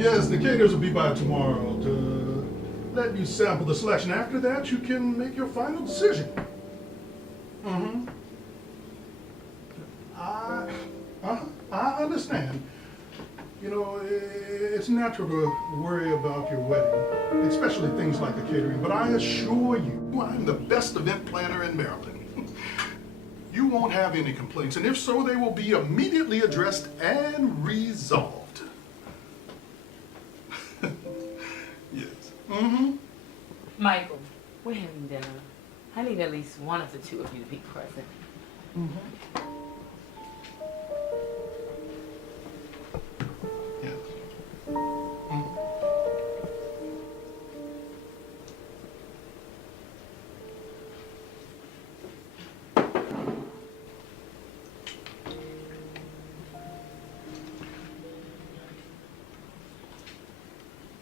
Yes, the caterers will be by tomorrow to let you sample the selection. After that, you can make your final decision. Mm-hmm. I understand. You know, it's natural to worry about your wedding, especially things like the catering, but I assure you, I'm the best event planner in Maryland. You won't have any complaints, and if so, they will be immediately addressed and resolved. Yes. Mm-hmm. Michael, we're having dinner. I need at least one of the two of you to be present. Mm-hmm. Yes. Mm-hmm.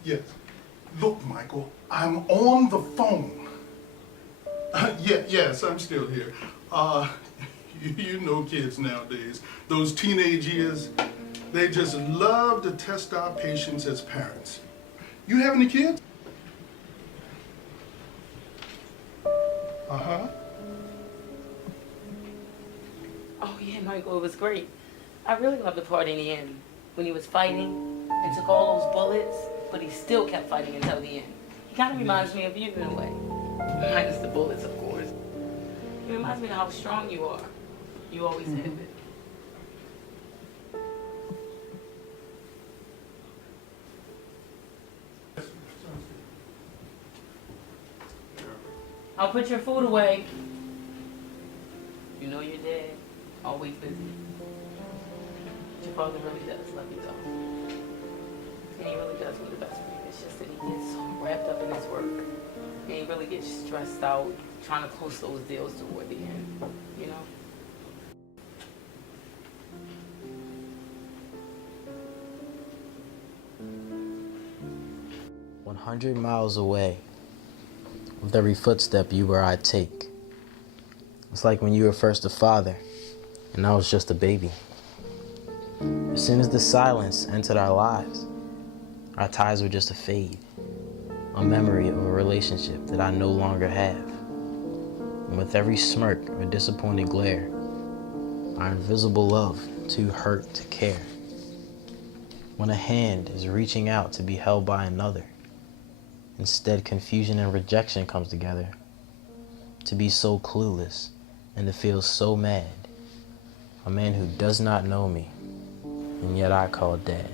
Yes. Look, Michael, I'm on the phone. Yes, I'm still here. You know kids nowadays, those teenage years, they just love to test our patience as parents. You have any kids? Uh-huh. Oh yeah, Michael, it was great. I really loved the part in the end when he was fighting and took all those bullets, but he still kept fighting until the end. He kind of reminds me of you in a way. Minus the bullets, of course. He reminds me of how strong you are. You always have been. I'll put your food away. You know your dad, always busy. But your father really does love you though. And he really does want the best for you. It's just that he gets so wrapped up in his work. And he really gets stressed out trying to close those deals toward the end, you know? 100 miles away, with every footstep you or I take. It's like when you were first a father, and I was just a baby. As soon as the silence entered our lives, our ties were just a fade, a memory of a relationship that I no longer have. And with every smirk or disappointed glare, our invisible love too hurt to care. When a hand is reaching out to be held by another, instead confusion and rejection comes together. To be so clueless and to feel so mad. A man who does not know me, and yet I call dad.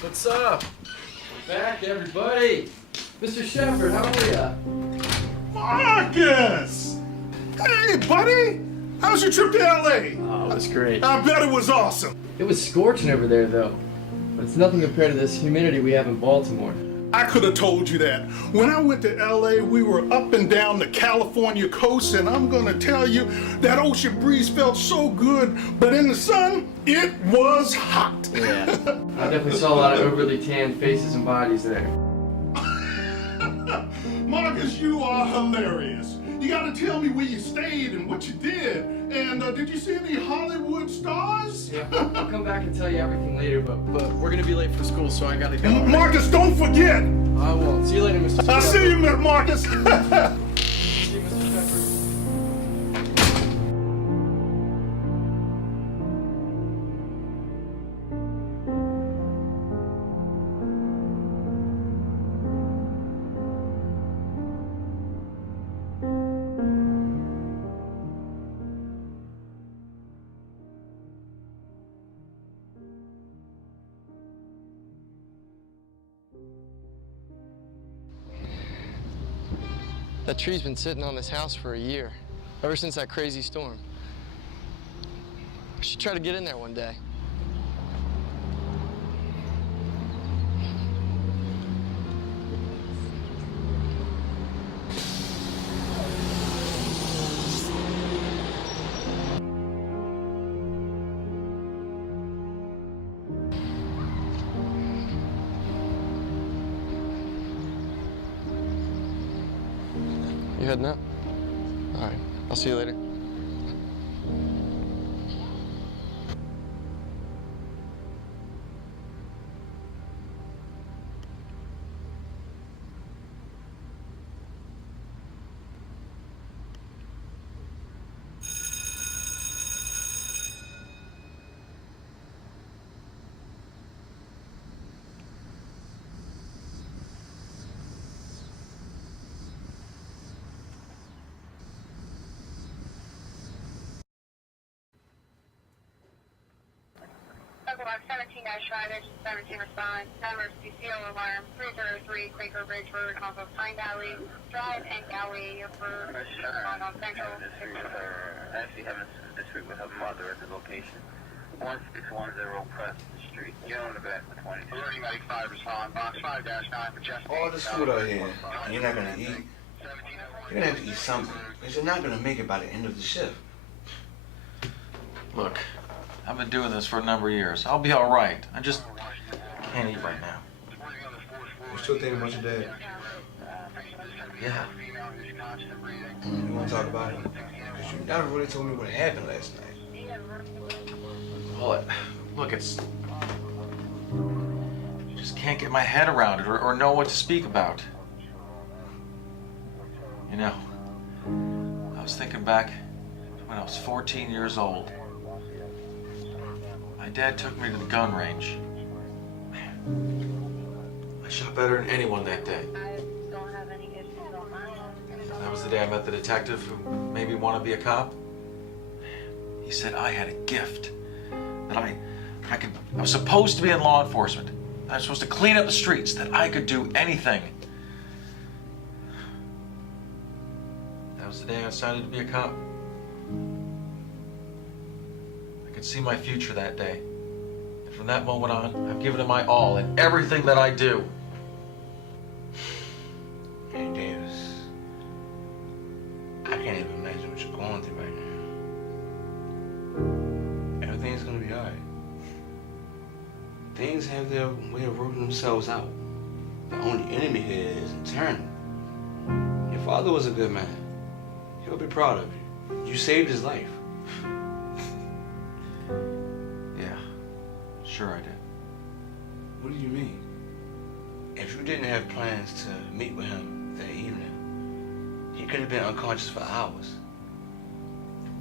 What's up? Back, everybody. Mr. Shepard, how are ya? Marcus! Hey, buddy! How's your trip to LA? Oh, it was great. I bet it was awesome. It was scorching over there, though. But it's nothing compared to this humidity we have in Baltimore. I could have told you that. When I went to LA, we were up and down the California coast, and I'm gonna tell you, that ocean breeze felt so good, but in the sun, it was hot. Yeah. I definitely saw a lot of overly tanned faces and bodies there. Marcus, you are hilarious. You gotta tell me where you stayed and what you did. And did you see any Hollywood stars? Yeah, I'll come back and tell you everything later, but we're gonna be late for school, so I gotta go. Marcus, don't forget. I won't. See you later, Mr. Shepard. I'll see you, Marcus. See you, Mr. Shepard. That tree's been sitting on this house for a year, ever since that crazy storm. I should try to get in there one day. You heading out? All right, I'll see you later. Block 17-5, engine 17 respond. Emergency CO alarm 303 Quaker Ridge Road off of Pine Valley Drive and Galley for on Central. Actually having this week with her mother at the location. 1610 Preston Street. You're on the back of 22. 3095 respond. Box 5-9 for Jessica. All this food out here, and you're not gonna eat. You're gonna have to eat something, because you're not gonna make it by the end of the shift. Look, I've been doing this for a number of years. I'll be all right. I just can't eat right now. You still thinking about your dad? Yeah. You wanna talk about it? Because you never really told me what happened last night. Well, look, it's... I just can't get my head around it or know what to speak about. You know, I was thinking back when I was 14 years old. My dad took me to the gun range. I shot better than anyone that day. That was the day I met the detective who made me want to be a cop. He said I had a gift, that I was supposed to be in law enforcement. I was supposed to clean up the streets, that I could do anything. That was the day I decided to be a cop. I could see my future that day. And from that moment on, I've given it my all in everything that I do. Hey, Davis. I can't even imagine what you're going through right now. Everything's gonna be alright. Things have their way of working themselves out. The only enemy here is internal. Your father was a good man. He'll be proud of you. You saved his life. Yeah, sure I did. What do you mean? If you didn't have plans to meet with him that evening, he could have been unconscious for hours.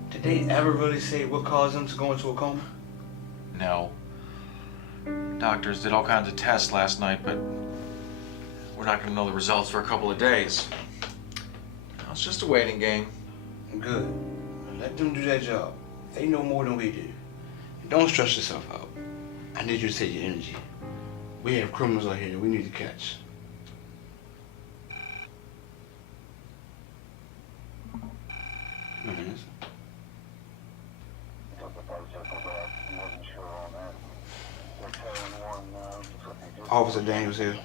Did they ever really say what caused him to go into a coma? No. Doctors did all kinds of tests last night, but we're not going to know the results for a couple of days. No, it's just a waiting game. Good. Let them do their job. They know more than we do. And don't stress yourself out. I need you to take your energy. We have criminals out here that we need to catch. No hands. Officer Daniels here.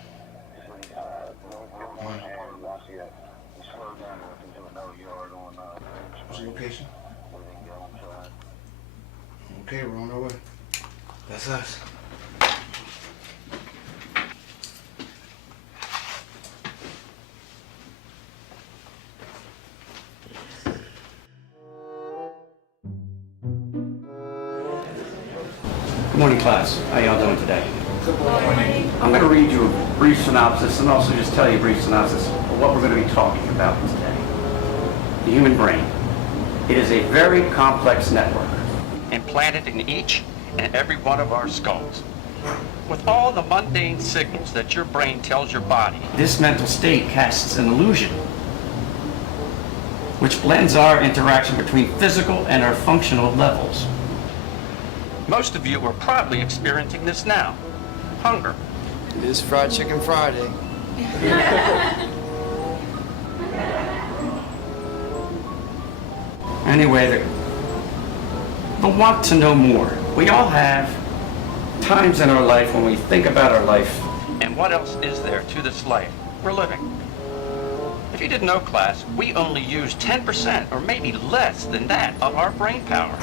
What's the location? Okay, we're on our way. That's us. Good morning, class. How y'all doing today? Good morning. I'm going to read you a brief synopsis and also just tell you a brief synopsis of what we're going to be talking about today. The human brain. It is a very complex network implanted in each and every one of our skulls. With all the mundane signals that your brain tells your body, this mental state casts an illusion which blends our interaction between physical and our functional levels. Most of you are probably experiencing this now. Hunger. It is Fried Chicken Friday. Anyway, the want to know more. We all have times in our life when we think about our life and what else is there to this life we're living. If you didn't know, class, we only use 10% or maybe less than that of our brain power,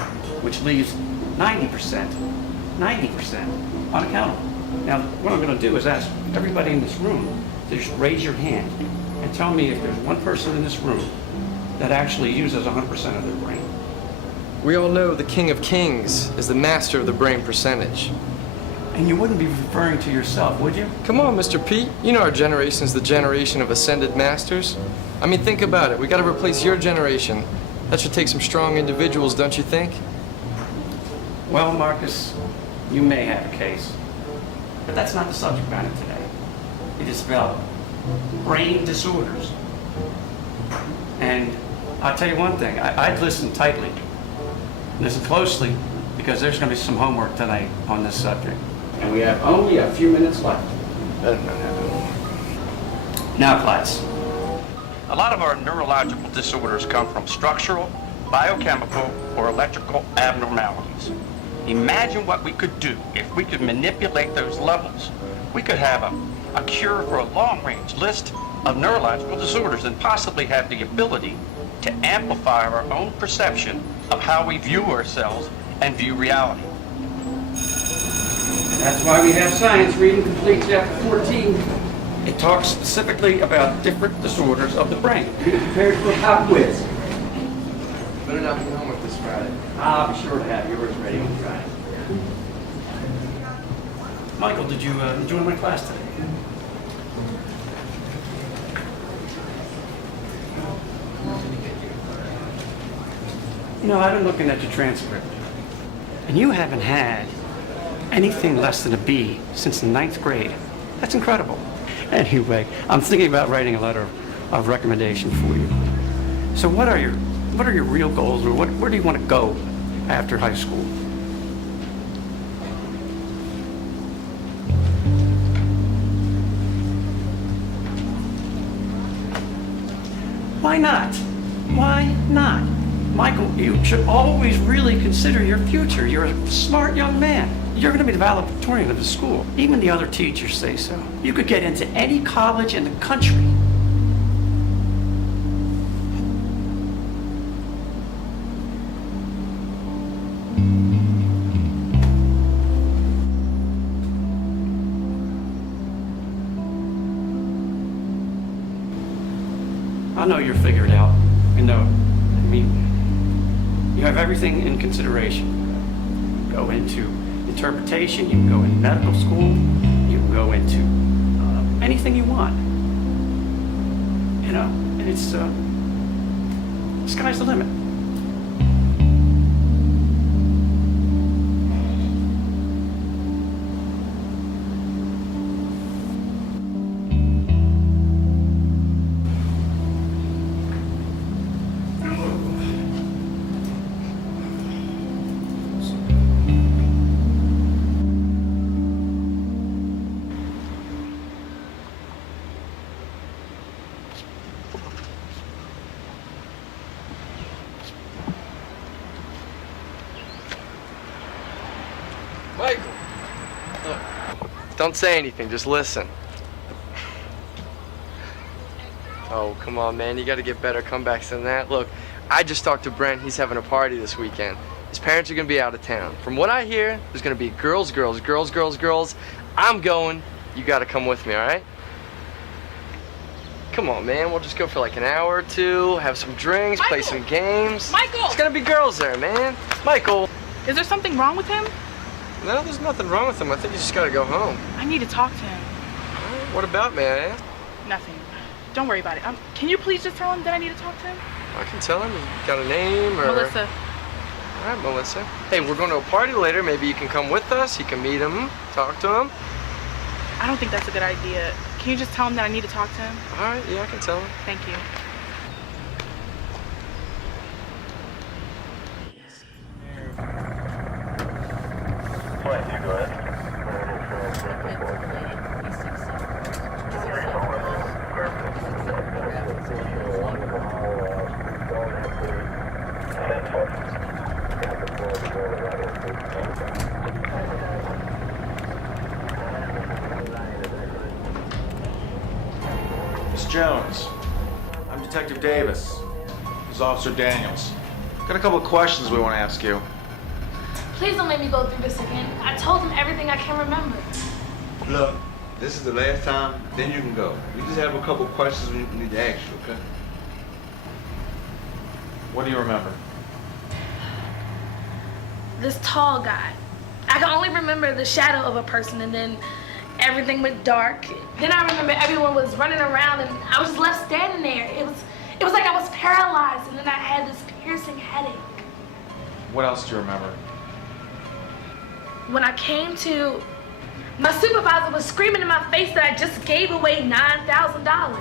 which leaves 90% unaccountable. Now, what I'm going to do is ask everybody in this room to just raise your hand and tell me if there's one person in this room that actually uses 100% of their brain. We all know the King of Kings is the master of the brain percentage. And you wouldn't be referring to yourself, would you? Come on, Mr. Pete. You know our generation is the generation of ascended masters. I mean, think about it. We got to replace your generation. That should take some strong individuals, don't you think? Well, Marcus, you may have a case, but that's not the subject matter today. It is about brain disorders. And I'll tell you one thing, I'd listen tightly, listen closely, because there's going to be some homework tonight on this subject. And we have only a few minutes left. Now, class, a lot of our neurological disorders come from structural, biochemical, or electrical abnormalities. Imagine what we could do if we could manipulate those levels. We could have a cure for a long-range list of neurological disorders and possibly have the ability to amplify our own perception of how we view ourselves and view reality. That's why we have Science Reading Complete Chapter 14. It talks specifically about different disorders of the brain. Be prepared for a pop quiz. Better not be homework this Friday. I'll be sure to have yours ready on Friday. Michael, did you enjoy my class today? You know, I've been looking at your transcript, and you haven't had anything less than a B since the 9th grade. That's incredible. Anyway, I'm thinking about writing a letter of recommendation for you. So what are your real goals, or where do you want to go after high school? Why not? Why not? Michael, you should always really consider your future. You're a smart young man. You're going to be the valedictorian of the school. Even the other teachers say so. You could get into any college in the country. I know you're figured out. I know. I mean, you have everything in consideration. You go into interpretation, you can go in medical school, you can go into anything you want. You know, and it's, sky's the limit. Don't say anything, just listen. Oh, come on, man. You gotta get better comebacks than that. Look, I just talked to Brent. He's having a party this weekend. His parents are gonna be out of town. From what I hear, there's gonna be girls, girls, girls, girls, girls. I'm going. You gotta come with me, all right? Come on, man. We'll just go for like an hour or two, have some drinks, play some games. Michael! There's gonna be girls there, man. Michael! Is there something wrong with him? No, there's nothing wrong with him. I think you just gotta go home. I need to talk to him. What about, man? Nothing. Don't worry about it. Can you please just tell him that I need to talk to him? I can tell him. You got a name or... Melissa. All right, Melissa. Hey, we're going to a party later. Maybe you can come with us. You can meet him, talk to him. I don't think that's a good idea. Can you just tell him that I need to talk to him? All right, yeah, I can tell him. Thank you. Go ahead. Miss Jones, I'm Detective Davis. This is Officer Daniels. Got a couple of questions we want to ask you. Please don't make me go through this again. I told him everything I can remember. Look, this is the last time, then you can go. We just have a couple of questions we need to ask you, okay? What do you remember? This tall guy. I can only remember the shadow of a person, and then everything went dark. Then I remember everyone was running around and I was just left standing there. It was like I was paralyzed, and then I had this piercing headache. What else do you remember? When I came to, my supervisor was screaming in my face that I just gave away $9,000.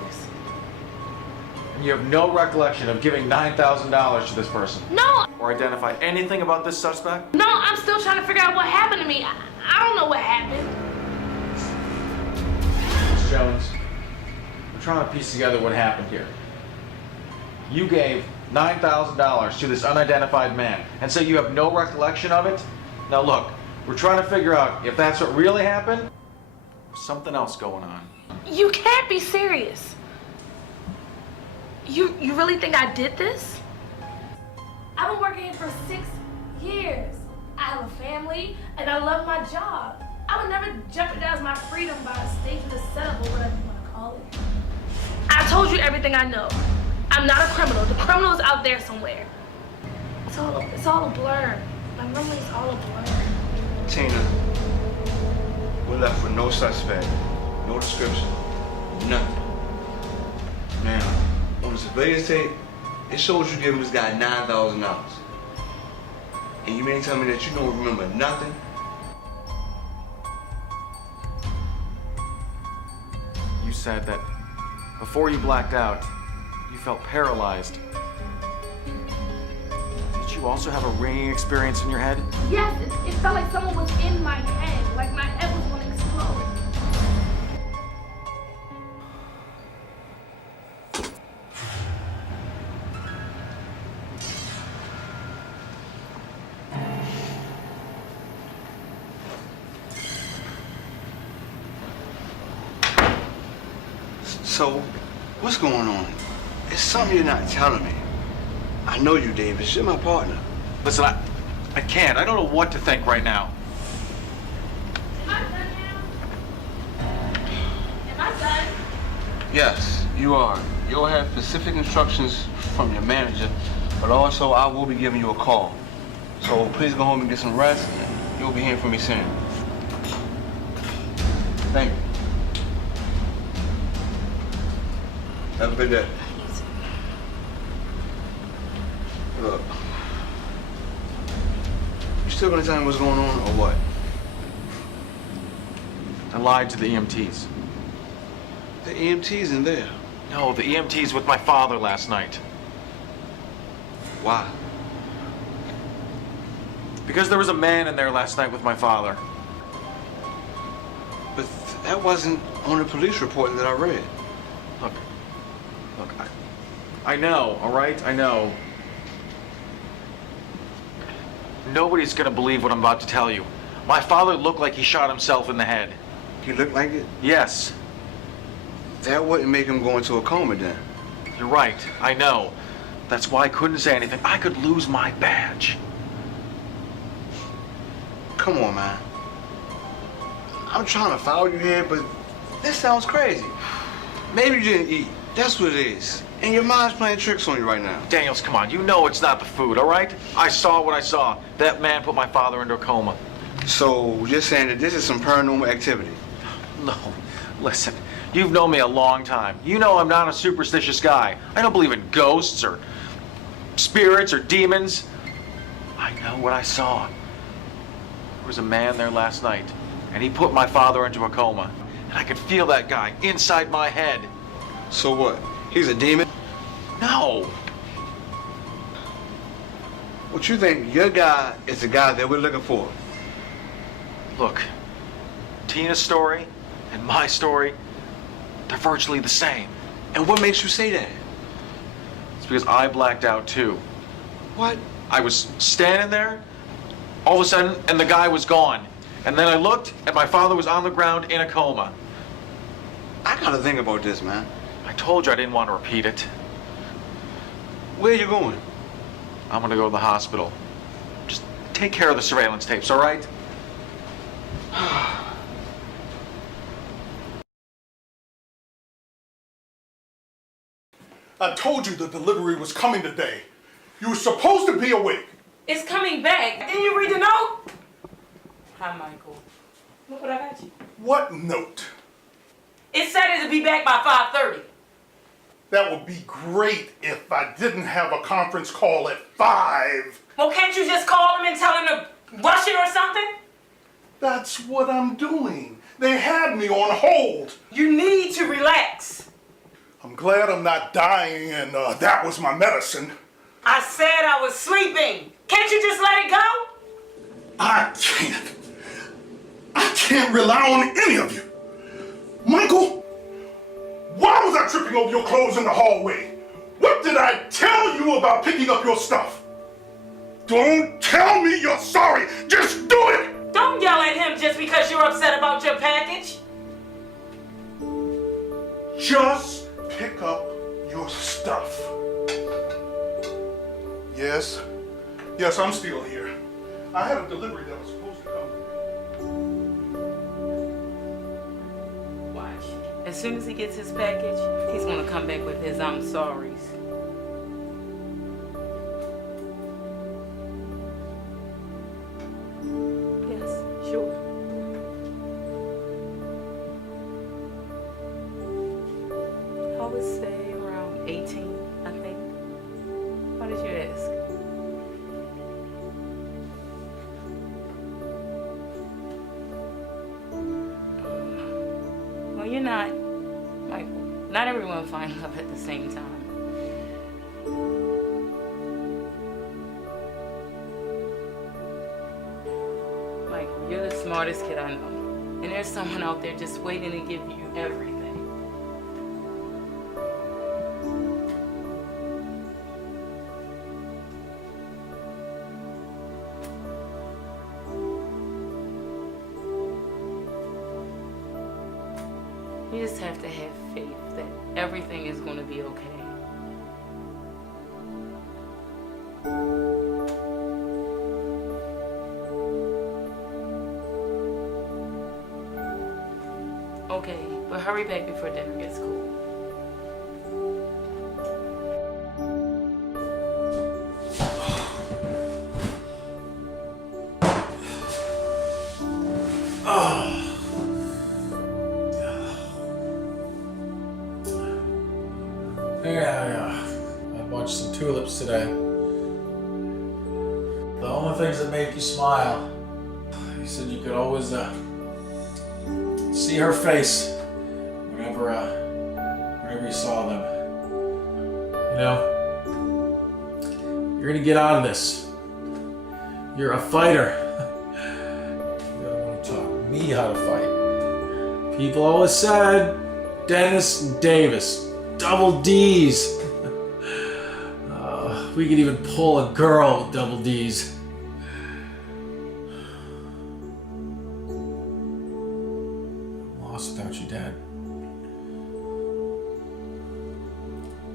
And you have no recollection of giving $9,000 to this person? No! Or identify anything about this suspect? No, I'm still trying to figure out what happened to me. I don't know what happened. Miss Jones, we're trying to piece together what happened here. You gave $9,000 to this unidentified man, and so you have no recollection of it? Now look, we're trying to figure out if that's what really happened, or something else going on. You can't be serious. You really think I did this? I've been working here for 6 years. I have a family, and I love my job. I would never jeopardize my freedom by staging a setup or whatever you want to call it. I told you everything I know. I'm not a criminal. The criminal is out there somewhere. It's all a blur. My memory's all a blur. Tina, we're left with no suspect, no description, nothing. Now, on the surveillance tape, it shows you giving this guy $9,000. And you may tell me that you don't remember nothing? You said that before you blacked out, you felt paralyzed. Did you also have a ringing experience in your head? Yes, it felt like someone was in my head, like my head was going to explode. So, what's going on? It's something you're not telling me. I know you, Davis. You're my partner. Listen, I can't. I don't know what to think right now. Am I done now? Am I done? Yes, you are. You'll have specific instructions from your manager, but also I will be giving you a call. So please go home and get some rest. You'll be hearing from me soon. Thank you. Have a good day. Look, you still gonna tell me what's going on or what? I lied to the EMTs. The EMT's in there. No, the EMTs with my father last night. Why? Because there was a man in there last night with my father. But that wasn't on the police report that I read. Look, I know, all right? I know. Nobody's gonna believe what I'm about to tell you. My father looked like he shot himself in the head. He looked like it? Yes. That wouldn't make him go into a coma then. You're right. I know. That's why I couldn't say anything. I could lose my badge. Come on, man. I'm trying to follow you here, but this sounds crazy. Maybe you didn't eat. That's what it is. And your mind's playing tricks on you right now. Daniels, come on. You know it's not the food, all right? I saw what I saw. That man put my father into a coma. So you're saying that this is some paranormal activity? No. Listen, you've known me a long time. You know I'm not a superstitious guy. I don't believe in ghosts or spirits or demons. I know what I saw. There was a man there last night, and he put my father into a coma. And I could feel that guy inside my head. So what? He's a demon? No. What you think your guy is the guy that we're looking for? Look, Tina's story and my story, they're virtually the same. And what makes you say that? It's because I blacked out too. What? I was standing there, all of a sudden, and the guy was gone. And then I looked, and my father was on the ground in a coma. I gotta think about this, man. I told you I didn't want to repeat it. Where are you going? I'm gonna go to the hospital. Just take care of the surveillance tapes, all right? I told you the delivery was coming today. You were supposed to be awake. It's coming back. Didn't you read the note? Hi, Michael. Look what I got you. What note? It said it'd be back by 5:30. That would be great if I didn't have a conference call at 5. Well, can't you just call him and tell him to rush it or something? That's what I'm doing. They had me on hold. You need to relax. I'm glad I'm not dying and that was my medicine. I said I was sleeping. Can't you just let it go? I can't rely on any of you. Michael, why was I tripping over your clothes in the hallway? What did I tell you about picking up your stuff? Don't tell me you're sorry. Just do it. Don't yell at him just because you're upset about your package. Just pick up your stuff. Yes, I'm still here. I had a delivery that was supposed to come today. Watch. As soon as he gets his package, he's gonna come back with his I'm sorries. Yes, sure. I would say around 18, I think. Why did you ask? Well, you're not, Michael. Not everyone finds love at the same time. Michael, you're the smartest kid I know. And there's someone out there just waiting to give you everything. You just have to have faith that everything is going to be okay. Okay, but hurry back before dinner gets cold. Yeah. I watched some tulips today. The only things that make you smile. You said you could always see her face whenever you saw them. You know, you're gonna get out of this. You're a fighter. You don't want to taught me how to fight. People always said Dennis and Davis. Double D's. We could even pull a girl with double D's. I'm lost without you, Dad.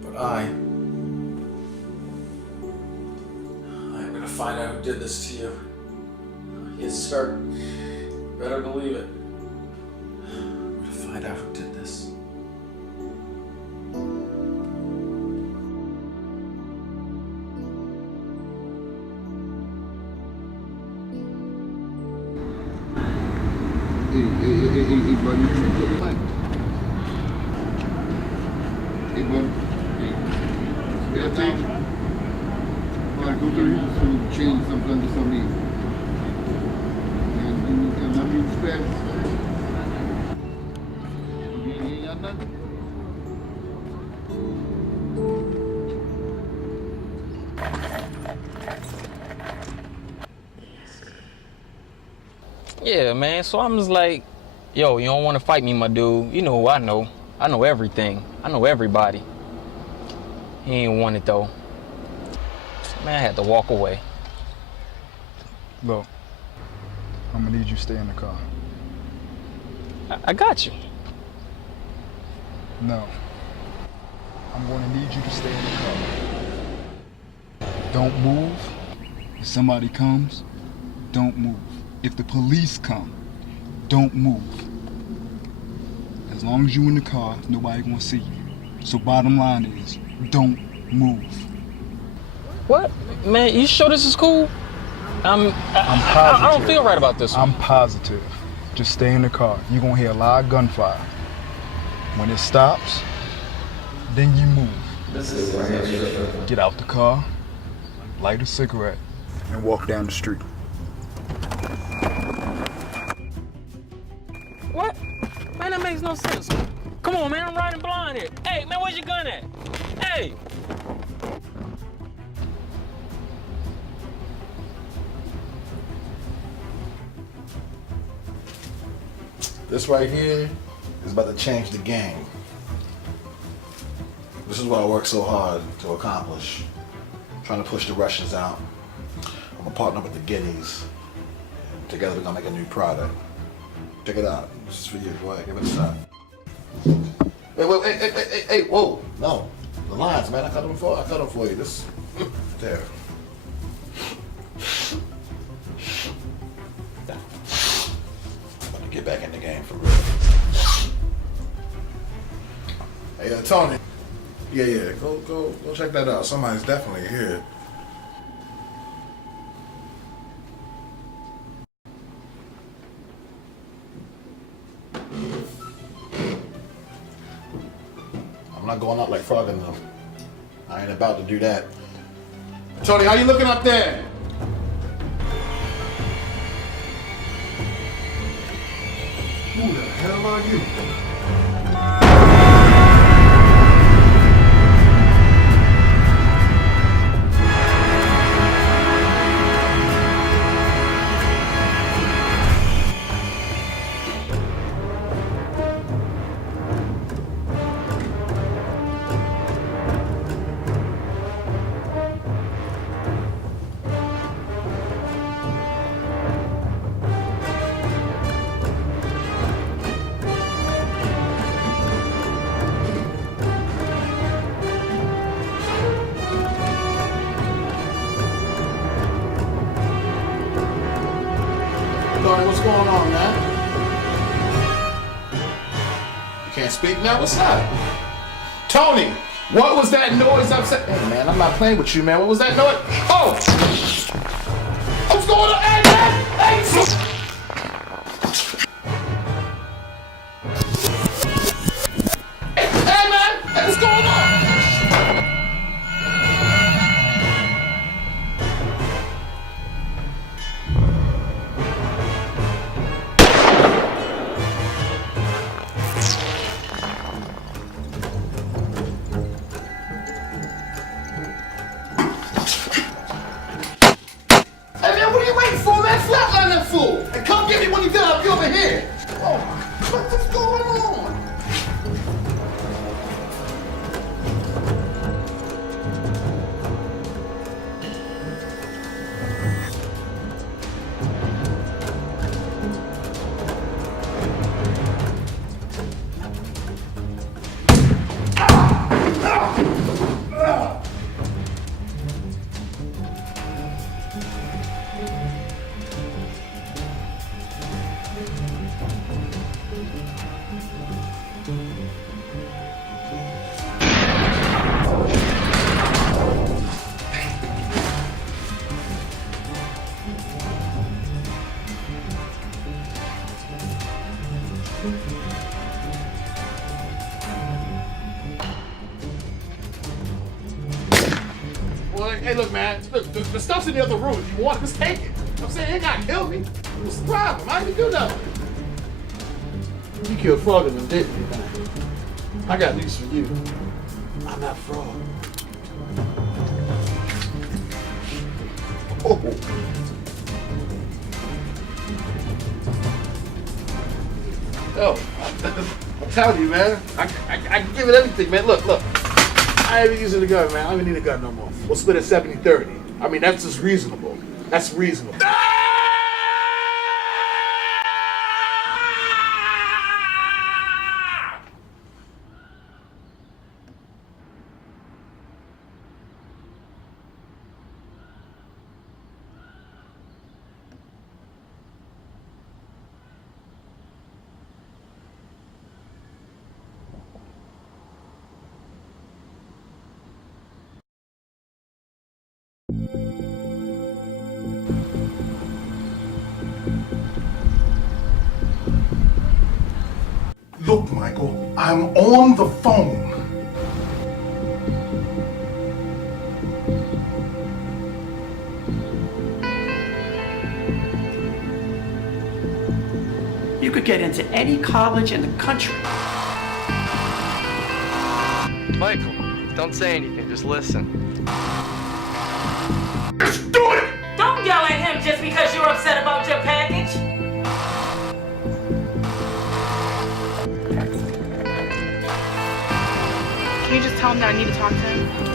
But I'm gonna find out who did this to you. Yes, sir. Better believe it. I'm gonna find out who did this. Hey, buddy, you can get the light. Hey, buddy. Hey. Yeah, change. All right, go through here to change something to something. And let me spend. You ain't got nothing? Yeah, man, so I'm just like, yo, you don't want to fight me, my dude. You know who I know. I know everything. I know everybody. He ain't want it, though. Man, I had to walk away. Look, I'm gonna need you to stay in the car. I got you. No. I'm gonna need you to stay in the car. Don't move. If somebody comes, don't move. If the police come, don't move. As long as you in the car, nobody gonna see you. So bottom line is, don't move. What? Man, you sure this is cool? I'm positive. I don't feel right about this one. I'm positive. Just stay in the car. You're gonna hear a lot of gunfire. When it stops, then you move. Get out the car, light a cigarette, and walk down the street. What? Man, that makes no sense. Come on, man, I'm riding blind here. Hey, man, where's your gun at? Hey! This right here is about to change the game. This is what I worked so hard to accomplish. Trying to push the Russians out. I'm a partner with the Guineas. And together we're gonna make a new product. Check it out. This is for you. Go ahead, give it a shot. Hey, whoa. No. The lines, man. I cut them for you. This there. I'm gonna get back in the game for real. Hey, Tony. Yeah. Go check that out. Somebody's definitely here. I'm not going out like Frog and them. I ain't about to do that. Tony, how you looking up there? Who the hell are you? Tony, what's going on, man? You can't speak now? What's up? Tony, what was that noise upset? Hey, man, I'm not playing with you, man. What was that noise? Oh! What's going on? Hey, man! Hey! Hey, man! Hey, what's going on? And come get me when you get up over here. Oh, what's going on? Well, hey, look, man. Look, the stuff's in the other room. If you want, just take it. I'm saying, it ain't gotta kill me. What's the problem? I didn't do nothing. You killed Frog and them, didn't you, man? I got news for you. I'm not Frog. Oh. Yo, I'm telling you, man. I can give it everything, man. Look. I ain't even using the gun, man. I don't even need a gun no more. We'll split it 70-30. I mean, that's just reasonable. That's reasonable. Look, Michael, I'm on the phone. You could get into any college in the country. Michael, don't say anything, just listen. Don't yell at him just because you're upset about your package. Can you just tell him that I need to talk to him?